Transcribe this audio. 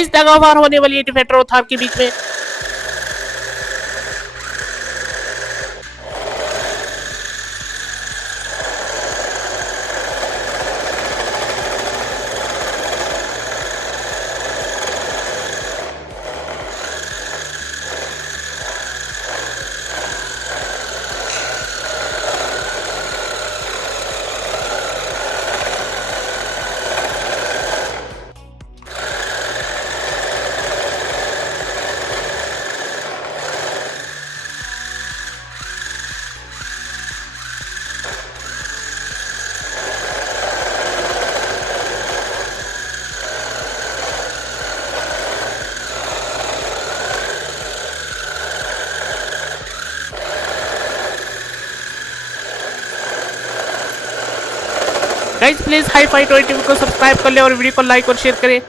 गाइस तगड़ोफाड़ होने वाली है डिफेंडर और थार के बीच में। गाइस प्लीज हाई फाई 20 को सब्सक्राइब कर ले और वीडियो को लाइक और शेयर करें।